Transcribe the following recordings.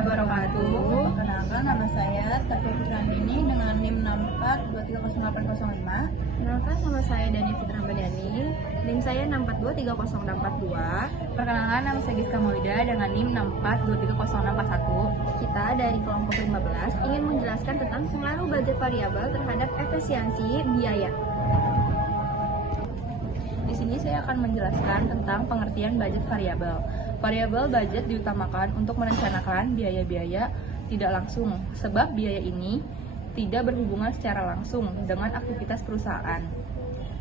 wabarakatuh. Perkenalkan, nama saya Taufik Fitrandini dengan NIM 64230805. Perkenalkan, nama saya Dani Fitra Badani. NIM saya 64230842. Perkenalkan, nama saya Giska Maulida dengan NIM 64230641. Kita dari kelompok 15 ingin menjelaskan tentang pengaruh budget variabel terhadap efisiensi biaya. Di sini saya akan menjelaskan tentang pengertian budget variabel. Variabel budget diutamakan untuk merencanakan biaya-biaya tidak langsung, sebab biaya ini tidak berhubungan secara langsung dengan aktivitas perusahaan.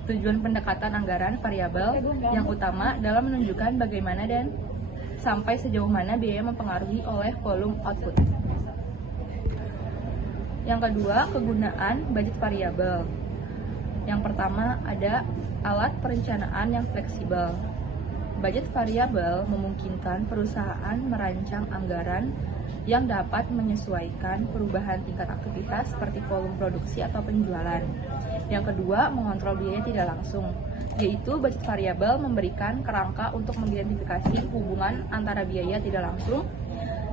Tujuan pendekatan anggaran variabel yang utama dalam menunjukkan bagaimana dan sampai sejauh mana biaya mempengaruhi oleh volume output. Yang kedua, kegunaan budget variabel. Yang pertama ada alat perencanaan yang fleksibel. Budget variabel memungkinkan perusahaan merancang anggaran yang dapat menyesuaikan perubahan tingkat aktivitas seperti volume produksi atau penjualan. Yang kedua, mengontrol biaya tidak langsung, yaitu budget variabel memberikan kerangka untuk mengidentifikasi hubungan antara biaya tidak langsung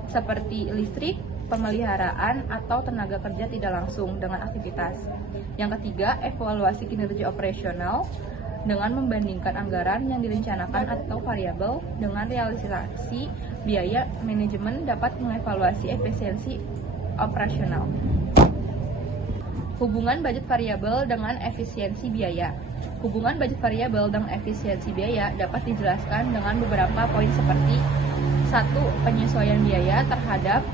seperti listrik, pemeliharaan, atau tenaga kerja tidak langsung dengan aktivitas. Yang ketiga, evaluasi kinerja operasional dengan membandingkan anggaran yang direncanakan atau variabel dengan realisasi biaya. Manajemen dapat mengevaluasi efisiensi operasional. Hubungan budget variabel dengan efisiensi biaya. Hubungan budget variabel dengan efisiensi biaya dapat dijelaskan dengan beberapa poin seperti 1. Penyesuaian biaya terhadap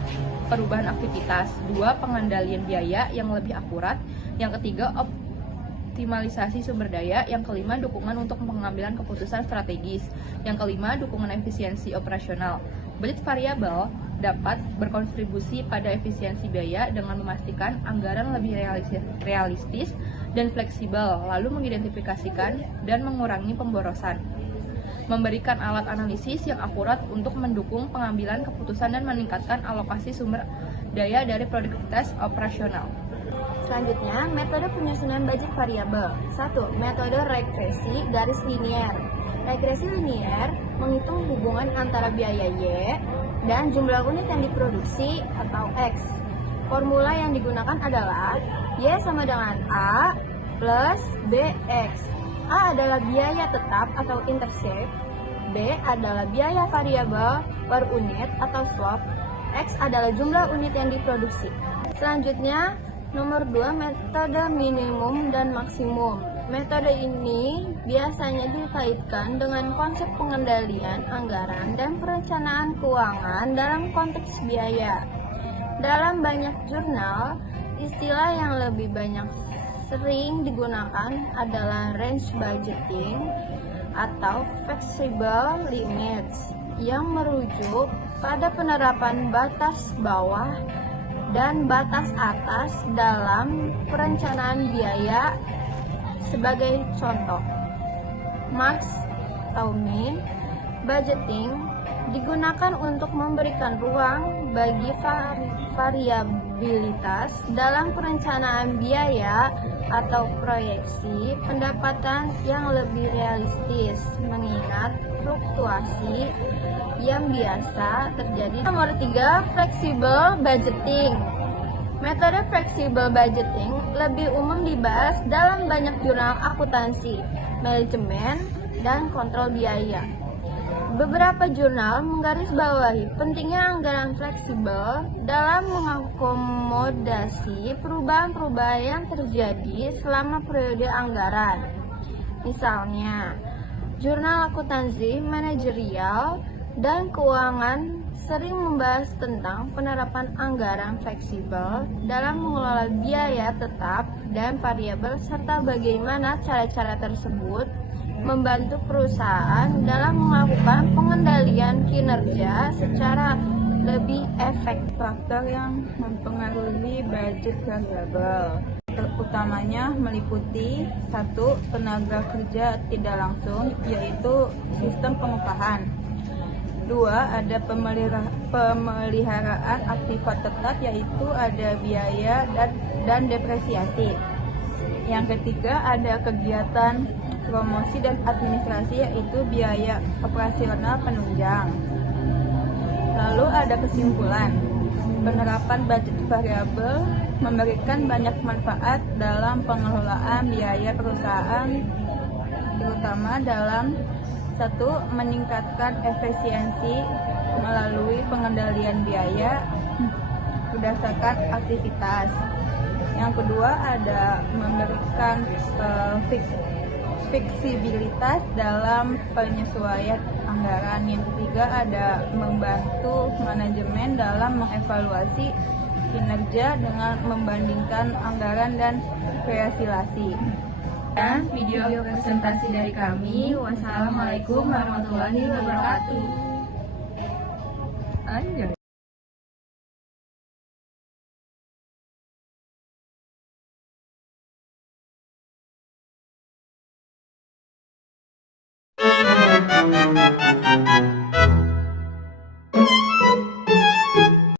perubahan aktivitas. 2. Pengendalian biaya yang lebih akurat. Yang ketiga, optimalisasi sumber daya. Yang kelima, dukungan untuk pengambilan keputusan strategis. Yang kelima, dukungan efisiensi operasional. Budget variabel dapat berkontribusi pada efisiensi biaya dengan memastikan anggaran lebih realistis dan fleksibel, lalu mengidentifikasikan dan mengurangi pemborosan. Memberikan alat analisis yang akurat untuk mendukung pengambilan keputusan dan meningkatkan alokasi sumber daya dari produktivitas operasional. Selanjutnya, metode penyusunan budget variabel. 1. Metode regresi garis linier. Regresi linier menghitung hubungan antara biaya Y dan jumlah unit yang diproduksi atau X. Formula yang digunakan adalah Y sama dengan A plus BX. A adalah biaya tetap atau intercept, B adalah biaya variabel per unit atau slop, X adalah jumlah unit yang diproduksi. Selanjutnya, nomor 2, metode minimum dan maksimum. Metode ini biasanya dikaitkan dengan konsep pengendalian anggaran dan perencanaan keuangan dalam konteks biaya. Dalam banyak jurnal, istilah yang lebih banyak sering digunakan adalah range budgeting atau flexible limits yang merujuk pada penerapan batas bawah dan batas atas dalam perencanaan biaya. Sebagai contoh, max atau min budgeting digunakan untuk memberikan ruang bagi variabilitas dalam perencanaan biaya atau proyeksi pendapatan yang lebih realistis mengingat fluktuasi yang biasa terjadi. Nomor 3, flexible budgeting. Metode flexible budgeting lebih umum dibahas dalam banyak jurnal akuntansi, manajemen, dan kontrol biaya. Beberapa jurnal menggarisbawahi pentingnya anggaran fleksibel dalam mengakomodasi perubahan-perubahan yang terjadi selama periode anggaran. Misalnya, jurnal akuntansi manajerial dan keuangan sering membahas tentang penerapan anggaran fleksibel dalam mengelola biaya tetap dan variabel serta bagaimana cara-cara tersebut membantu perusahaan dalam melakukan pengendalian kinerja secara lebih efektif. Faktor yang mempengaruhi budget variabel utamanya meliputi 1. Tenaga kerja tidak langsung, yaitu sistem pengupahan. 2. Ada pemeliharaan aktifat tetap, yaitu ada biaya dan depresiasi. Yang ketiga ada kegiatan promosi dan administrasi, yaitu biaya operasional penunjang. Lalu ada kesimpulan. Penerapan budget variabel memberikan banyak manfaat dalam pengelolaan biaya perusahaan, terutama dalam satu, meningkatkan efisiensi melalui pengendalian biaya berdasarkan aktivitas. Yang kedua ada memberikan fleksibilitas dalam penyesuaian anggaran. Yang ketiga ada membantu manajemen dalam mengevaluasi kinerja dengan membandingkan anggaran dan kreasilasi. Dan video presentasi dari kami. Wassalamualaikum warahmatullahi wabarakatuh. Anjay.